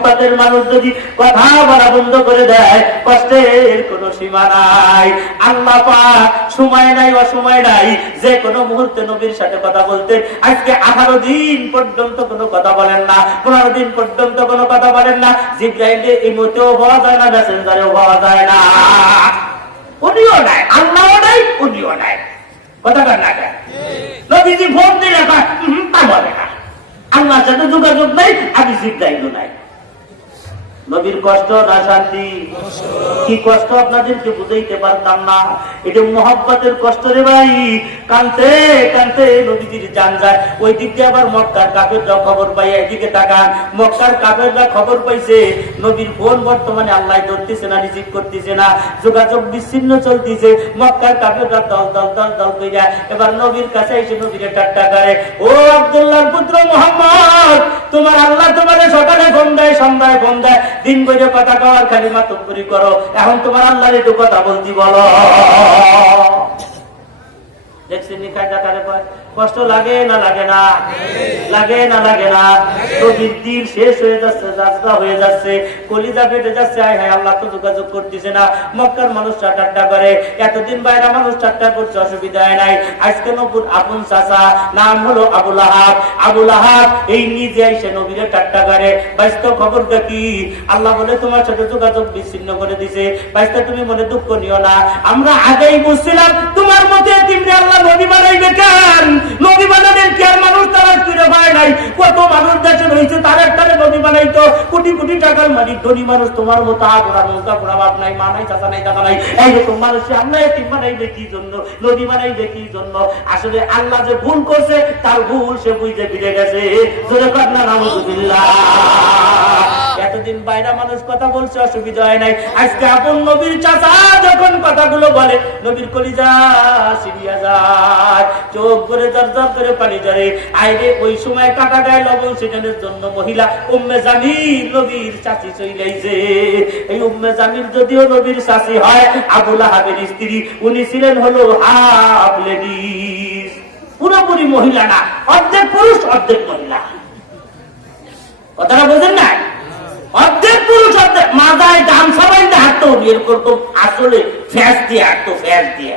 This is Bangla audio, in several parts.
মহব্বতের মানুষ যদি কথা বলা বন্ধ করে দেয়, কষ্টের কোনো সীমা নাই। আল্লাহ পাক সময় নাই অসময় নাই, যে কোনো মুহূর্তে নবীর সাথে কথা বলতে। আজকে 18 দিন পর্যন্ত কোনো কথা বলেন না, 15 দিন পর্যন্ত কোনো কথা বলেন না। জিবরাইলে ইমোতেও পাওয়া যায় না, মেসেঞ্জারেও পাওয়া যায় না, উনিও নাই, আল্লাহও নাই, উনিও নাই। কথা বলেন না কেন? নবীজি ফোন দিলে তা বলে না, আল্লাহর সাথে যোগাযোগ নাই, আমি জিবরাইলও নাই। নবীর কষ্ট না শান্তি? কি কষ্ট আপনাদেরকে বুঝাইতে পারতাম না। এটা মহব্বতের কষ্ট রে ভাই। কানতে কানতে নবীজির জান যায়। ওই দিক দিয়ে আবার মক্কার কাফেররা খবর পাই, এদিকে তাকান, মক্কার কাফেররা খবর পাইছে নবীর ফোন বর্তমানে আল্লাহ ধরতেছে না, রিসিভ করতেছে না, যোগাযোগ বিচ্ছিন্ন চলতেছে। মক্কার কাফেররা দল দল দল দল কইরা এবার নবীর কাছে এসে নবীরে ঠাট্টা করে, ও আব্দুল্লাহর পুত্র মুহাম্মদ, তোমার আল্লাহ তোমারে সকালে ফোন দেয়, সন্ধ্যায় ফোন দেয়, দিন বইরে কথা কওয়ার খালি মাতব্বরি করো, এখন তোমার আল্লাহর একটু কথা বলতি বলো। দেখছেন কষ্ট লাগে না লাগে না? লাগে না লাগে না? নবীর দিন শেষ হয়ে যাচ্ছে, যাত্রা হয়ে যাচ্ছে, কলিজা ফেটে যাচ্ছে। আয় হায়, আল্লাহ তো যোগাযোগ করতেছে না। মক্কার মানুষ ঠাট্টা করে, এতদিন বাইরে মানুষ ঠাট্টা করছে, অসুবিধা নাই। আজকে নবুর আপন চাচা, নাম হলো আবু লাহাব। আবু লাহাব এই নিজে এসে নবীরে ঠাট্টা করে। বাইস্ত খবরটা কি? আল্লাহ বলে তোমার সাথে যোগাযোগ বিচ্ছিন্ন করে দিছে। বাইস্ত তুমি মনে দুঃখ নিও না, আমরা আগেই বুঝছিলাম তোমার মতে তিমরে আল্লাহ নবী বানাইবে কেন? নবী বানানোর কি আর মানুষ তারা ফিরে পায় নাই? কত মানুষ দেশে রয়েছে, তার একটা নবী বানাইতো, কোটি কোটি টাকার মালিক ধনী মানুষ। তোমার মতো আগুরা নৌকা ঘোড়া বাপ নাই, মা নাই, চাচা নাই, টাকা নাই, এইরকম মানুষ আল্লাহ এতিম বানাইবে কি জন্য? নবী বানাইবে কি জন্য? আসলে আল্লাহ যে ভুল করছে, তার ভুল সে বুঝে ফিরে গেছে। জোরে কান্না নাউযুবিল্লাহ। এতদিন বাইরা মানুষ কথা বলছে, অসুবিধা হয় নাই। আজকে আপন নবীর চাচা যখন কথাগুলো বলে, নবীর কলিজা সিরিয়া যায়, চোখ করে জর্জর করে পানি ঝরে। আইরে ওই সময় কাটা গায়ে লবণ ছিটানোর জন্য মহিলা উম্মে জামিল নবীর চাচি চইলাইছে। এই উম্মে জামিল যদিও নবীর চাচি হয়, আবু লাহাবের স্ত্রী, উনি ছিলেন হলো হাফ লেডিস, পুরোপুরি মহিলা না, অর্ধেক পুরুষ অর্ধেক মহিলা। কথাটা বোঝেন না? অর্ধেক পুরুষ অর্ধেক, মাথায় গামছা বাঁধতে হাঁটতো, এরকম আসলে ফ্যাস দিয়ে হাঁটতো, ফ্যাস দিয়ে।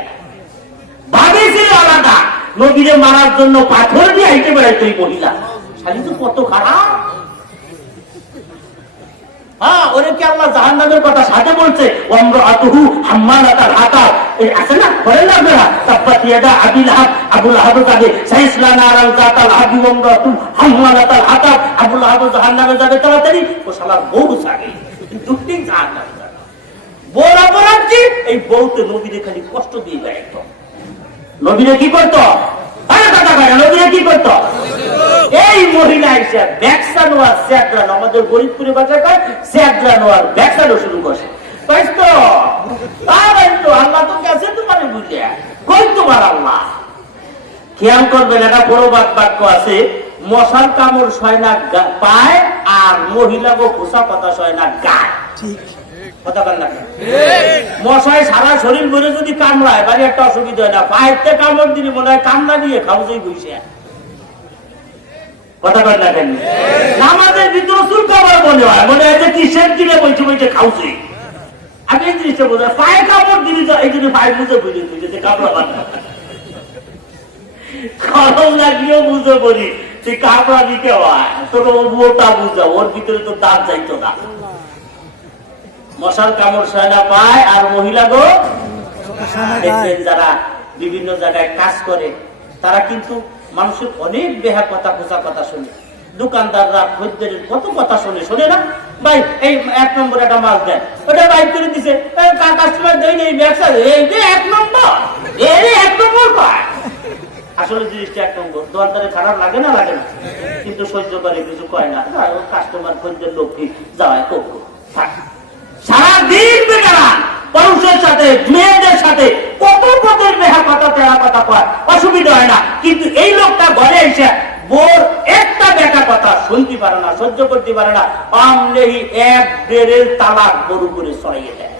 ভাবি ছিল আলাদা, নবীরে মারার জন্য পাথর দিয়ে হাইটে বেড়াইতো এই মহিলা। শালি তো কত খারাপ। হ্যাঁ, ওরে কি আল্লাহ জাহান্নামের কথা সাথে বলছে? ওয়ামরাতুহু হাম্মালাতাল হাতাব, এই আছে না, বলেন না আপনারা, তাব্বাত ইয়াদা আবি লাহাব, আবু লাহাব যাবে, সাইসলা নারাল যাতাল হাবি, ওয়ামরাতুহু হাম্মালাতাল হাতাব, আবু লাহাব জাহান্নামে যাবে তাড়াতাড়ি। ও শালার বউ যাবে, দুটি জাহান্নামে যাবে। বড় অপরাধ কি? এই বউতে নবীরে খালি কষ্ট দিয়ে বেড়াইতো। নবীরে কি করতো? নবীরে কি করতো? এই মহিলা এসে ব্যবসা নেওয়ার স্যাদরা, আমাদের গরিবপুরে বাজার কয় স্যাদরা নেওয়ার ব্যবসাটা শুরু করছে। আল্লাহ তো গেছে তোমার বুঝে, কই তোমার আল্লাহ? খেয়াল করবেন, একটা বড় বাক্য আছে, মশার কামড় সয় না পায়, আর মহিলাকে খোসা কথা সয় না গায়। ঠিক কথা বল না? মশায় সারা শরীর ভরে যদি কামড়ায়, বাড়ি একটা অসুবিধা হয় না, পায়েতে কামড় দিলে মনে হয় কামড়া দিয়ে খাউজেই বসে। কথা বল না কেন? নামাজের ভিতরে চুল কামড় মনে হয়, মনে হয় যে কিসের দিনে বসে বসে খাউছে। আমি এই জিনিসটা বোঝা, পায়ে কামড় দিলি তো এই জন্য পায়ে বুঝে বুঝে বুঝে কামড়া বানা, কলম লাগিয়েও বুঝে পড়ি তুই কামড়া দিতে হয়, তোর ওটা বুঝা, ওর ভিতরে তো দাঁত যাইতো না। মশার কামড় সয় না পায়, আর মহিলা গো দেখবেন যারা বিভিন্ন জায়গায় কাজ করে, তারা কিন্তু মানুষের অনেক বেহা কথা, খোঁচা কথা শুনে। দোকানদাররা খদ্দেরের কত কথা শুনে, শোনে না? ভাই এই 1 নম্বর একটা মাছ দেন, ওটা বাইক করে দিছে, কাস্টমার দেয় এই ব্যবসা, এই 1 নম্বর, এই 1 নম্বর পায়। আসলে জিনিসটা 1 নম্বর। দোকানদারে খারাপ লাগে না? লাগে না, কিন্তু সহ্য করে, কিছু কয় না। কাস্টমার খদ্দের লোক কি যাওয়ায় কোক সারাদিন বেকারা পুরুষের সাথে মেয়েদের সাথে কত পদের বেহা কথা, তেরা কথা কয়, অসুবিধা হয় না। কিন্তু এই লোকটা ঘরে এসে বোর একটা বেকা কথা শুনতে পারে না, সহ্য করতে পারে না, আমলেই 1.5 তালাক গরু করে ছড়াইয়ে দেয়।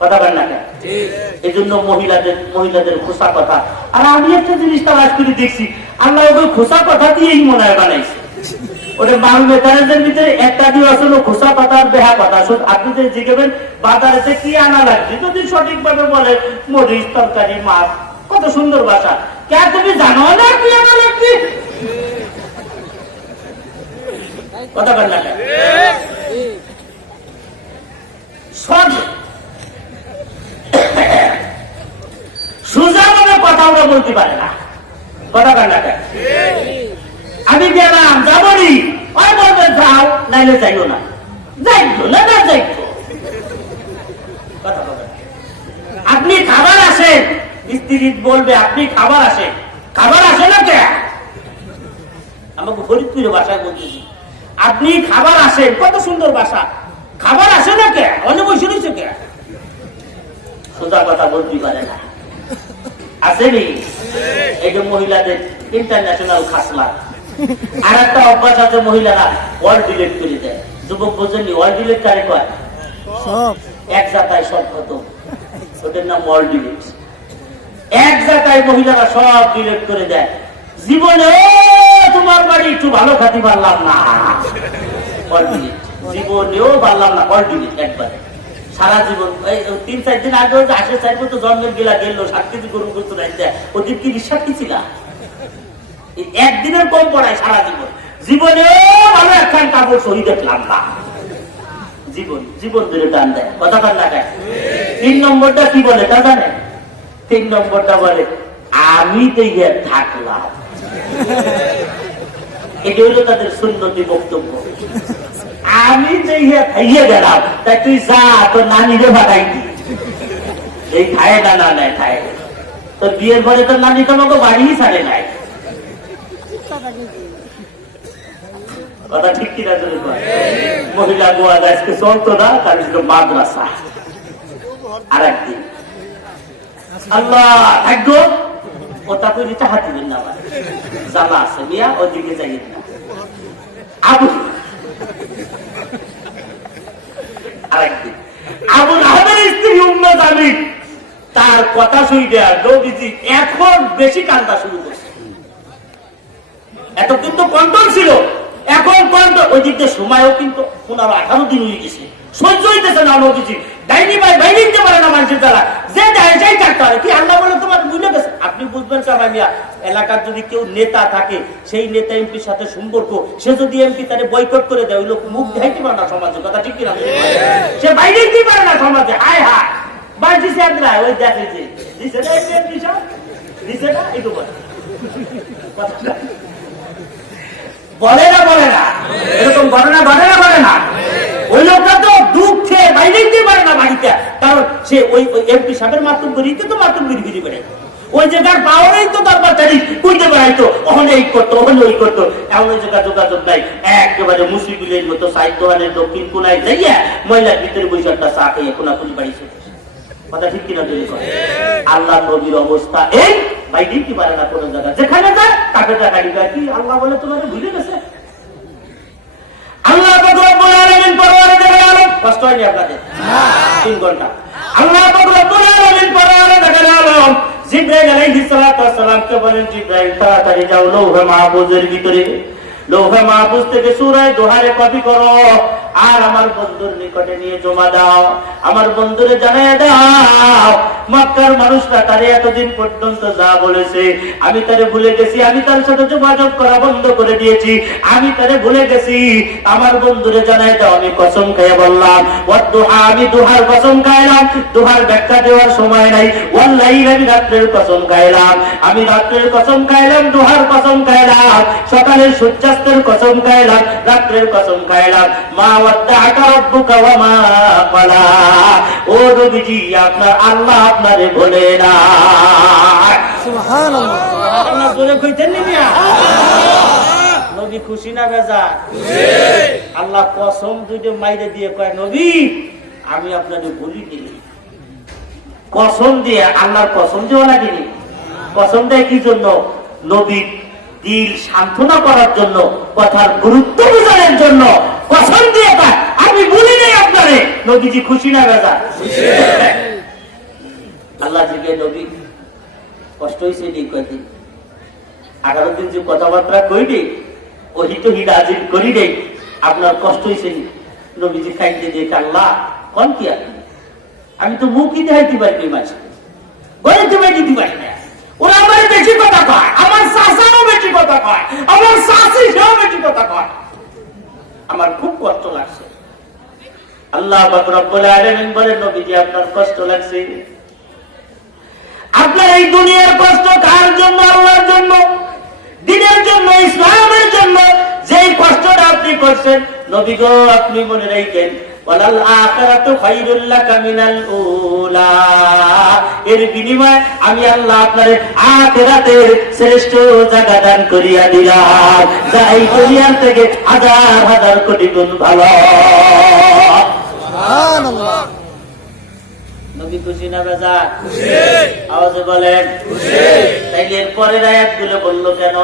কথা বলেন না কেন? এই জন্য মহিলাদের খোসা কথা। আর আমি একটা জিনিস তালাশ করে দেখছি, আল্লাহ ওই খোসা কথা দিয়েই মনে হয় বানাইছে। ওটা মাল মেকানিজের ভিতরে একটা দিয়ে আসলে খোসা পাতার বেহা পাতা। আপনি যে জিজ্ঞেবেন বাজারে কি আনা লাগছে, যদি সঠিকভাবে বলে মরিচ, তরকারি, মাছ, কত সুন্দর ভাষা। কে তুমি জানো না কি আনা লাগছে? কথা বল না সব সোজা ভাবে কথা ওরা বলতে পারে না। কথা বল না আমি গেলাম যাবনি, ওই বলবে যাও, নাইলে যাইও না, যাইতো না না যাইতো। কথা বলবেন আপনি খাবার আসেন, স্ত্রী বলবে আপনি খাবার আসেন, খাবার আসে না কে? আমাকে ফরিদপুরের ভাষায় বলতেছি আপনি খাবার আসেন, কত সুন্দর ভাষা। খাবার আসে না কে? অন্য বসে রয়েছে কে? সোজা কথা বলতে পারে না। আসেনি এই যে মহিলাদের ইন্টারন্যাশনাল খাসলা। আর একটা অভ্যাস আছে, মহিলারা ওয়াল ডিলেট করে দেয়। যুবক বোঝেনি ওয়াল ডিলেট কারে কয়? এক জাতায় সব কত, ওদের নাম ওয়াল ডিলেট। এক জাতায় মহিলারা সব ডিলেট করে দেয়। জীবনে তোমার বাড়ি একটু ভালো খাতি পারলাম না, ওয়াল ডিলেট। জীবনেও পারলাম না, ওয়াল ডিলেট একবারে সারা জীবন। 3-4 দিন আগে আসে চাইবো তো জন্মের গেলা গেল 7 কেজি গরু করতো রাইতে, ওদের কি বিশ্বাস কি ছিল? একদিনের কম পড়ায় সারা জীবন। জীবনেও ভালো একখান কাপড় সহি দেখলাম না। জীবন জীবন ধরে টান দেয়। কথা টান না দেয়। 3 নম্বরটা কি বলে তা জানে? 3 নম্বরটা বলে আমি তো ইয়ে থাকলাম। এটা হলো তাদের সুন্নতি বক্তব্য। আমি তো ইয়ে খাইয়ে গেলাম, তাই তুই যা তোর নানিরে ভাগাই দি। এই খায় না না নাই খায় তোর বিয়ের পরে তোর নানি তোমাকে বাড়িই ছাড়ে নাই। কথা ঠিক কিনা? মহিলা গোয়া আজকে চলতো না, তার ছিল মাদ্রাসা। আর একদিন আল্লাহ থাকবো ওটা করে চাহা দিবেন না, জ্বালা আছে মিয়া, ওদিকে যাইয়েন না। আরেকদিন আবুল আহমের স্ত্রী উম্মে জামিল তার কথা শুনে নবীজি এখন বেশি কান্দা শুরু করছে। এত কিন্তু কন্ট্রোল ছিল, এখন কন্ট্রোল। ওই দিক দিয়ে সময়ও কিন্তু 15-18 দিন হয়ে গেছে, সহ্য হইতেছে না। নবীজি ডাইনি ভাই বাইরে দিতে পারে না মানুষের দ্বারা, যে যায় যাই থাকতে হবে। কি আল্লাহ বলে তোমার বুঝে গেছে? আপনি বুঝবেন কামাইয়া এলাকার যদি কেউ নেতা থাকে, সেই নেতা এমপির সাথে সম্পর্ক, সে যদি এমপি তারে বয়কট করে দেয়, ওই লোক মুখ দেখাইতে পারে না সমাজে। কথা ঠিক কিনা? সে বাইরে দিতে পারে না সমাজে। হায় হায় বাইরে ওই দেখে যে দিছে না এমপি সাহেব, দিছে না একটু বলে বলে না বলে না, এরকম ঘটনা ঘটে না বলে না। ওই লোকটা তো দুঃখে বাইরে দিতে পারে না বাড়িতে, কারণ সে ওই এমপি সাহেবের মাতুম করিতে তো মাতুম করি ফিরে বেড়াই, ওই জায়গার পাওয়ারই তো দরকার তারি করতে বেড়াইতো, ওখানে এই করতো ওখানে ওই করতো। এমন ওই জায়গা যোগাযোগ নাই। একেবারে মুসিবিলের মতো সাহিত্যহানের দক্ষিণ কোনায় যাইয়া মহিলার ভিতরে বৈশাখটা চা খেয়ে কোনাকুনি বাড়ি চলে। কথা ঠিক কিনা? আল্লাহ নবীর অবস্থা এই বাইরে দিতে পারে না কোন জায়গা, যেখানে যায় তাকে টাকা দিতে। কি আল্লাহ বলে তোমাকে ভুলে গেছে? আল্লাহ কষ্ট হয়নি আপনাদের 3 ঘন্টা? আল্লাহ জিবরাইল আলাইহিস সালাতু ওয়াস সালামকে বলেন, জিবরাইল তাড়াতাড়ি যাও লৌহে মাহফুজের ভিতরে, লৌহে মাহফুজ থেকে সূরা দোহারে কপি করো, আর আমার বন্ধুর নিকটে নিয়ে জমা দাও। আমার বন্ধুরে জানিয়ে দাও মক্কার মানুষরা তারে এতদিন পর্যন্ত যা বলেছে আমি তারে ভুলে গেছি, আমি তার সাথে যোগাযোগ করা বন্ধ করে দিয়েছি, আমি তারে ভুলে গেছি। আমার বন্ধুরে জানিয়ে দাও আমি কসম খেয়ে বললাম, ওয়াদুহা আমি দুহার কসম খাইলাম, দুহার ব্যাখ্যা দেওয়ার সময় নাই। ওয়াল্লাইল আমি রাত্রের কসম খাইলাম, আমি রাত্রের কসম খাইলাম, দুহার কসম খাইলাম, সকালের সূর্যাস্তের কসম খাইলাম, রাত্রের কসম খাইলাম। মা ওয়াদ্দাআকা রাব্বুকা ওয়া মা ক্বালা। ও নবীজি আপনার আল্লাহ আপনারে বলে না। সুবহানাল্লাহ। আপনার জোরে কইতেন নি মিয়া? নবী খুশি না বেজার? আল্লাহ কসম দুইটা মাইরে দিয়ে কয় নবী আমি আপনারে বলি দিলি। কসম দিয়ে আল্লাহর কসম দেওয়া লাগেনি। কসম দেয় কি জন্য? নবী দিল সান্ত্বনা করার জন্য, কথার গুরুত্ব বোঝানোর জন্য কসম দিয়ে পায় আমি বলি নাই আপনারে। নবীজি খুশি না বেজার? আল্লাহ থেকে নবী কষ্ট হয়েছে নি কয়দিন 11 দিন যে কথাবার্তা কইনি, ওহি তো হিদাজির করি নেই, আপনার কষ্ট হয়েছে নবীজি খাইতে দিয়ে আল্লাহ কোন কি আমি তো মুখই দেখাইতে পারিনি মাঝে গড়িতে দিতে পারি না। ওরা আমার বেশি কথা কয়, আমার শাসাও বেশি কথা কয়, আমার শাসি সেও বেশি কথা কয়। আমার খুব কষ্ট লাগছে। আল্লাহ পাক রব্বুল আলামিন বলেন নবীজি আপনার কষ্ট লাগছে, আপনার এই দুনিয়ার কষ্ট কার জন্য? আল্লাহর জন্য, দ্বীনের জন্য, ইসলামের জন্য। যেই কষ্টটা আপনি করছেন নবী গো আপনি মনে রাখেন ওয়ালাল আখিরাতু খায়রুল লাকা মিনাল উলা, এর বিনিময়ে আমি আল্লাহ আপনার আখিরাতের শ্রেষ্ঠ জায়গা দান করিয়া দিলাম, যা এই দুনিয়ার থেকে হাজার হাজার কোটি গুণ ভালো। সুবহানাল্লাহ। নবী খুশি না বেজার? খুশি। আওয়াজে বলেন খুশি। তাইলে এর পরের আয়াতগুলো বললো কেন?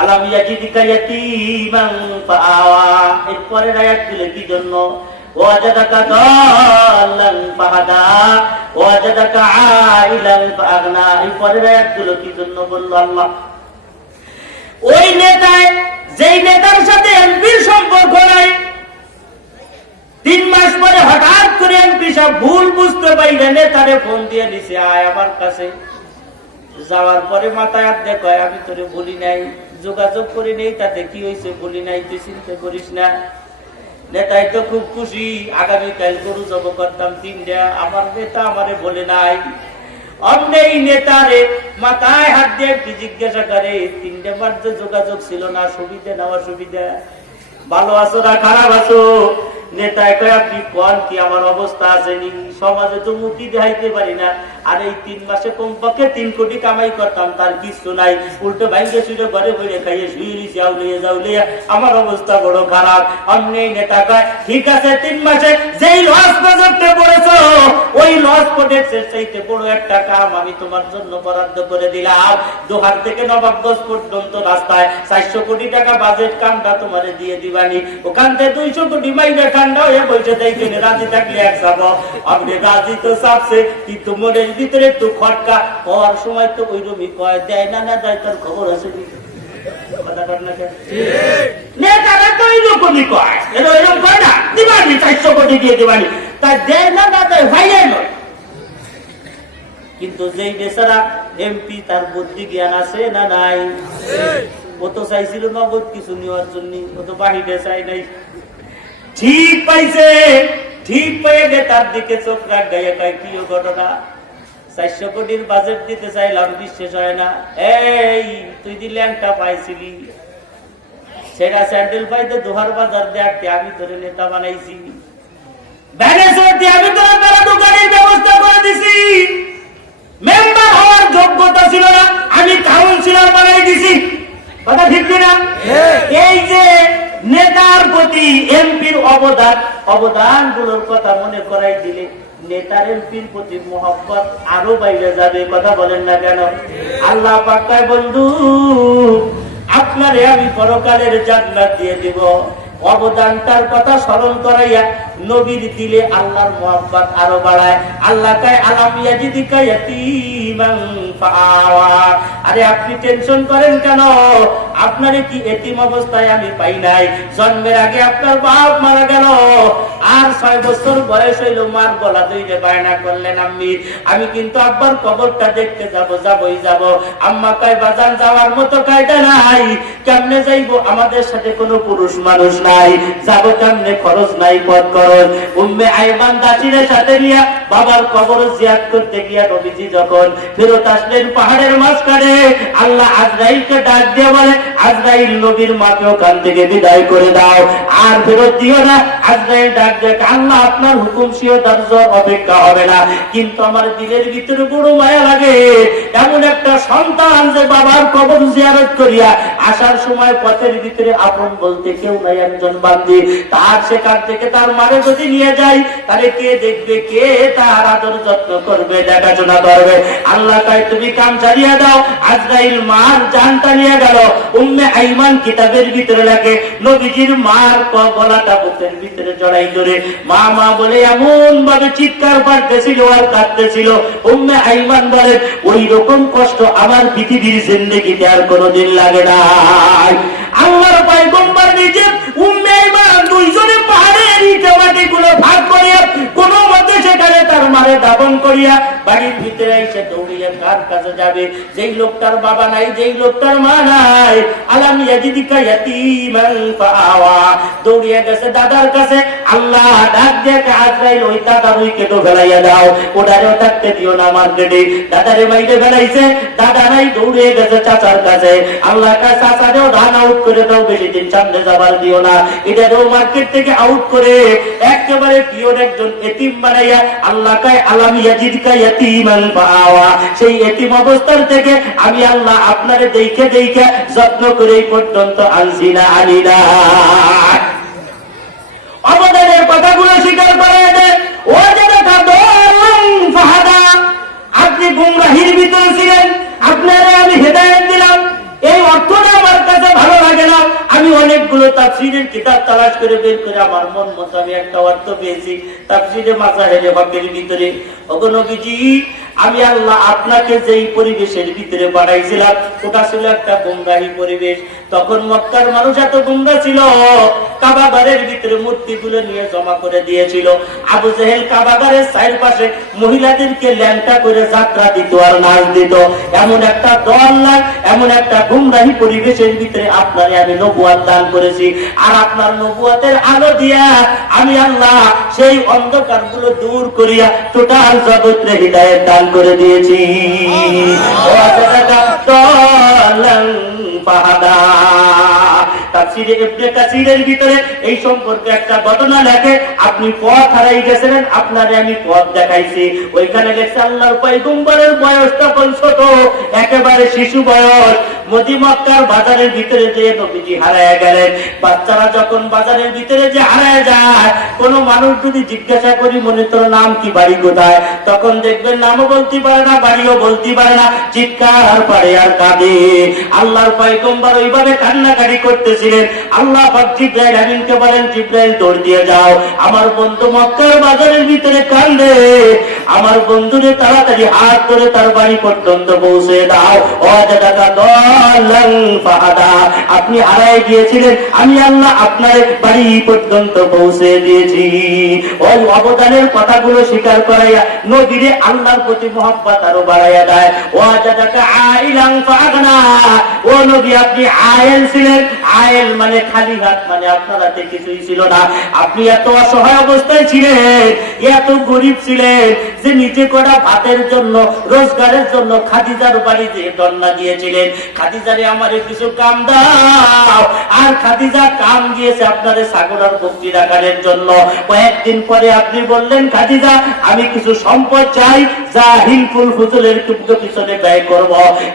আলাম ইয়াজিদিকা ইয়াতীমান ফাআওয়া, এর পরের আয়াতগুলো কি জন্য? ওয়াজাদাকা দাল্লান ফাহাদা ওয়াজাদাকা আইলান ফাআগনা, এই পরের আয়াতগুলো কি জন্য বললো আল্লাহ? ওই নেতায়, যেই নেতার সাথে এমপির সম্পর্ক নাই, 3 মাস পরে হঠাৎ করে এমপি সাহেব ভুল বুঝতে পাইলে নেতারে ফোন দিয়ে দিছে আয় আমার কাছে। যাওয়ার পরে মাথায় হাত দিয়ে কয় আমি তোরে বলি নাই, যোগাযোগ করি নেই, তাতে কি হয়েছে বলি নাই, তুই চিন্তা করিস না। নেতাই তো খুব খুশি, আগামীকাল গরু জব করতাম 3টা, আমার নেতা আমারে বলে নাই। অমনেই নেতারে মাথায় হাত দিয়ে জিজ্ঞাসা করে 3টে বার যে যোগাযোগ ছিল না, সুবিধা না অসুবিধা, ভালো আছো না খারাপ আছো? নেতায় কয় আপনি কোন কি আমার অবস্থা আছে নি, সমাজে তো মুক্তি দেখাইতে পারি না, আর এই 3 মাসে কমপক্ষে 3 কোটি কামাই করতাম, তার কিছু নাই, উল্টো ভাইকে শুয়ে ঘরে বইরে খাইয়ে শুয়ে যাউলিয়া আমার অবস্থা বড় খারাপ। অমনি নেতা কয় ঠিক আছে 3 মাসে যেই লস প্রজেক্টে পড়েছো ওই লস প্রজেক্টের চাইতে বড় একটা কাম আমি তোমার জন্য বরাদ্দ করে দিলাম। দোহার থেকে নবাবগঞ্জ পর্যন্ত রাস্তায় 400 কোটি টাকা বাজেট, কামটা তোমারে দিয়ে দিবানি। ওখান থেকে 200 কোটি মাইনে ঠান্ডা হয়ে বসে দেখেন রাজি থাকলে এক যাবো। আপনি রাজি তো চাপছে, কিন্তু মনের ভিতরে একটু খটকা হওয়ার সময় তো ওই রুমি কয় দেয় না না দেয় তার খবর আছে কি? কথা কর না কেন? নেতারা তো এইরকমই কয়, এরকম কয় না দিবানি 400 কোটি দিয়ে দিবানি, তাই দেয় না না দেয় ভাইয়াই নয়। কিন্তু যেই বেচারা এমপি তার বুদ্ধি জ্ঞান আছে না নাই? ও তো চাইছিল নগদ কিছু নেওয়ার জন্য, ও তো বাহিরে চাই নাই। ঠিক পাইছে, ঠিক পেয়ে নেতার দিকে চোখ রাখ গাইয়া কয় কি ঘটনা? 400 কোটির বাজেট দিতে চাইলাম, বিশ্বাস হয় না। এই তুই দি ল্যাংটা পাইছিলি, সেটা স্যান্ডেল পাইতে দোহার বাজার দেখতে আমি তোর নেতা বানাইছি, আমি তোর তারা দোকানের ব্যবস্থা করে দিছি, মেম্বার হওয়ার যোগ্যতা ছিল না, আমি কাউন্সিলর বানাই দিছি। কথা ঠিক কিনা? এই যে নেতার প্রতি এমপির অবদান গুলোর কথা মনে করাই দিলে নেতার এমপির প্রতি মোহাব্বত আরো বাইরে যাবে। কথা বলেন না কেন? আল্লাহ পাক কয় বন্ধু আপনারে আমি পরকালের জান্নাত দিয়ে দিব। অবদানটার কথা স্মরণ করাইয়া নবীর দিলে আল্লাহর মোহাব্বত আরো বাড়ায়। আল্লাহ কয় আলাম ইয়াজিদিকা ইয়াতীমান ফাআওয়া, আরে আপনি টেনশন করেন কেন? আপনারে কি এতিম অবস্থায় আমি পাই নাই? জন্মের আগে আপনার বাপ মারা গেল, আর 6 বছর বয়স হইল, মার গলা ধরে বায়না করলেন আম্মি আমি কিন্তু আব্বার কবরটা দেখতে যাবই যাব। আম্মা কয় বাজান যাওয়ার মতো কায়দা নাই, কেমনে যাইবো? আমাদের সাথে কোনো পুরুষ মানুষ নাই, যাবো কেমনে? খরচ নাই, পথ খরচ। উম্মে আইমান দাসিনের সাথে নিয়ে বাবার কবর জিয়ারত করতে গিয়া নবীজি যখন ফেরত আসলেন পাহাড়ের মাঝখানে, আল্লাহ আজরাইলকে ডাক দিয়ে বলে আজরাইল নবীর মাকে ওখান থেকে বিদায় করে দাও, আর ফেরত দিও না। আজরাইল ডাক দিয়ে আল্লাহ আপনার হুকুম সিও দরজার অপেক্ষা হবে না, কিন্তু আমার দিলের ভিতরে বড় মায়া লাগে। এমন একটা সন্তান যে বাবার কবর জিয়ারত করিয়া আসার সময় পথের ভিতরে আপন বলতে কেউ নাই, একজন বান্দি, তার সেখান থেকে তার মারে যদি নিয়ে যায় তাহলে কে দেখবে, কে তার আদর যত্ন করবে, দেখাশোনা করবে? আল্লাহ তাই তুমি কাম চালিয়ে দাও। আজরাইল মার জানটা নিয়ে গেল। উম্মে আইমান কিতাবের ভিতরে লাগে নবীজির মার গলাটা বুকের ভিতরে জড়াই ধরে মা মা বলে এমন ভাবে চিৎকার পাড়তেছিল আর কাঁদতেছিল। উম্মে আইমান বলে ওই রকম কষ্ট আমার পৃথিবীর জিন্দেগিতে আর কোনোদিন লাগে নাই। আল্লাহর পয়গম্বর নিজে উম্মে ঈমান দুইজনে পাহাড়ের ইটে মাটিগুলো ভাগ করিয়া কোন মতে সেখানে তার মারে দাফন করিয়া বাড়ির ভিতরে এসে দৌড়িয়ে কার কাছে যাবে? যেই লোকটার বাবা নাই, যেই লোকটার মা নাই, আলাম ইয়াজিদিকা ইয়াতীমান ফাআওয়া, দৌড়িয়ে গেছে দাদার কাছে। আল্লাহ ডাক দিয়ে আজরাইল ওই দাদার ওই কেটো ফেলাইয়া দাও, ওটারেও থাকতে দিও না মার্কেটে। দাদারে মাইরে ফেলাইছে, দাদা নাই, দৌড়িয়ে গেছে চাচার কাছে। আল্লাহ কা চাচারেও রান আউট করে দাও, বেশি দিন সামনে যাবার দিও না। এটারেও মার্কেট থেকে আউট করে একেবারে পিওর একজন এতিম বানাইয়া আল্লাহ কায় আলাম ইয়াজিদিকা ইয়াতীমান ফাআওয়া, সেই এতিম অবস্থার থেকে আমি আল্লাহ আপনারে দেখে দেখে যত্ন করে এই পর্যন্ত আনছি না, আনি না। অবদানের কথাগুলো স্বীকার করে দেন। ও যারা কাদরুন ফাহাদা, আপনি গুমরাহির ভিতরে ছিলেন, আপনারে আমি হেদায়েত দিলাম। এই অর্থটা আমার কাছে ভালো লাগে না। আমি অনেকগুলো তাফসীরের কিতাব তালাশ করে বের করে আমার মন মতো আমি একটা অর্থ পেয়েছি তাফসীরে মাযাহিরে হকের ভিতরে। ওগো নবীজি, আমি আল্লাহ আপনাকে যেই পরিবেশের ভিতরে পাঠাইছিলাম ওটা ছিল একটা গুমরাহি পরিবেশ। তখন মক্কার মানুষ এত গুমরা ছিল, কাবা ঘরের ভিতরে মূর্তিগুলো নিয়ে জমা করে দিয়েছিল। আবু জেহেল কাবা ঘরের চারপাশে মহিলাদেরকে ল্যাংটা করে যাত্রা দিত আর নাচ দিত। এমন একটা দল লাগ, এমন একটা গুমরাহি পরিবেশের ভিতরে আপনারে আমি নবুয়ত দান করেছি। আর আপনার নবুয়তের আলো দিয়া আমি আল্লাহ সেই অন্ধকার গুলো দূর করিয়া টোটাল জগৎরে হিদায়াত দান করে দিয়েছি। তাফসীরে ইবনে কাসীরের ভিতরে এই সম্পর্কে একটা ঘটনা লেখে। আপনি পথ হারাই গেছিলেন, আপনারে আমি পথ দেখাইছি। ওইখানে গেছে আল্লাহর পয়গম্বরের বয়স তখন ছোট, একেবারে শিশু বয়স। মক্কার বাজারের ভিতরে যে নবীজি হারায় গেলেন। বাচ্চারা যখন বাজারের ভিতরে যে হারায় যায়, কোন মানুষ যদি জিজ্ঞাসা করি মনে তোর নাম কি, বাড়ি কোথায়, তখন দেখবেন নামও বলতে পারে না, বাড়িও বলতে পারে না, চিৎকার পারে আর কাঁদে। আল্লাহর পয়গম্বর ওইভাবে কান্নাকাটি করতেছিলেন। আল্লাহ পাক জিবরাইল আমিনকে বলেন, জিবরাইল দৌড় দিয়ে যাও, আমার বন্ধু মক্কার বাজারের ভিতরে কান্দে, আমার বন্ধুরে তাড়াতাড়ি হাত ধরে তার বাড়ি পর্যন্ত পৌঁছে দাও। অজাদাকা দলান ফাহাদা, আপনি হারায় গিয়েছিলেন, আমি আল্লাহ আপনার বাড়ি পর্যন্ত পৌঁছে দিয়েছি। ওই অবদানের কথাগুলো স্বীকার করাইয়া নবীরে আল্লাহর প্রতি মহব্বত আরো বাড়াইয়া দেয়। ওয়াজাদাকা আইলান ফাগনা, ও নবী আপনি আয়েল ছিলেন। আয়েল মানে খালি হাত, মানে আপনার হাতে কিছুই ছিল না। আপনি এত অসহায় অবস্থায় ছিলেন, এত গরিব ছিলেন যে নিজে করা ভাতের জন্য, রোজগারের জন্য খাদিজার বাড়ি যে দন্না দিয়েছিলেন, খাদিজারে আমারে কিছু কাম দাও। আর খাদিজা কাম দিয়েছে আপনারে ছাগল আর বকরি রাখার জন্য। কয়েকদিন পরে আপনি বললেন, খাদিজা আমি কিছু সম্পদ চাই, যা হিলফুল ফুজুলের পিছনে ব্যয় করব,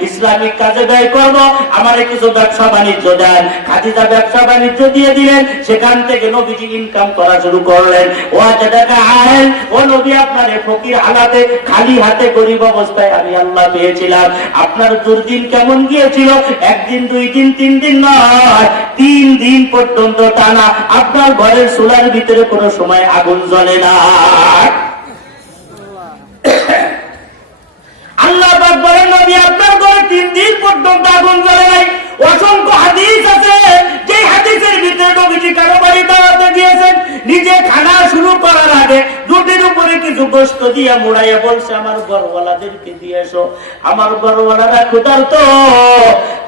ইসলামিক কাজে ব্যয় করব, আমারে কিছু ব্যবসা বাণিজ্য দেন। খাদিজা ব্যবসা বাণিজ্য দিয়ে দিলেন, সেখান থেকে নবীজি ইনকাম করা শুরু করলেন। ওয়াজাদাকা আয়েল, ও নবী আপনারে ফকির হালাতে, খালি হাতে গরিব অবস্থায় আমি আল্লাহ পেয়েছিলাম। আপনার দুর্দিন কেমন গিয়েছিল? একদিন, দুই দিন, 3 দিন নয়, 3 দিন পর্যন্ত টানা আপনার ঘরের চুলার ভিতরে কোনো সময় আগুন জ্বলে না। আল্লাহ পাক বলেন, নবী আপনার ঘরে 3 দিন পর্যন্ত আগুন জ্বলে নাই। অসংখ্য হাদিস আছে, যে হাদিসের ভিতরে নবীজি কারো বাড়ি দাওয়াতে দিয়েছেন, নিজে খানা শুরু করার আগে রুটির উপরে কিছু গোশত দিয়ে মুড়াইয়া বলছে, আমার ঘরওয়ালাদেরকে দিয়ে এসো, আমার ঘরওয়ালারা ক্ষুধার্ত,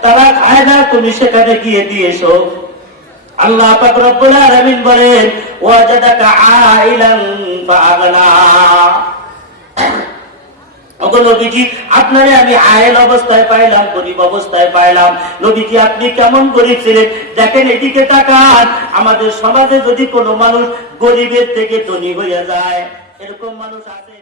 তারা খায় না, তুমি সেখানে গিয়ে দিয়ে এসো। আল্লাহ পাক রব্বুল আলামিন বলেন, ওয়াজাদাকা আইলান ফাগনা, নবীজি আপনারে আমি আয়েল অবস্থায় পাইলাম, গরিব অবস্থায় পাইলাম। নবীজি আপনি কেমন গরিব ছিলেন দেখেন, এদিকে তাকান। আমাদের সমাজে যদি কোনো মানুষ গরিবের থেকে ধনী হয়ে যায়, এরকম মানুষ আছে?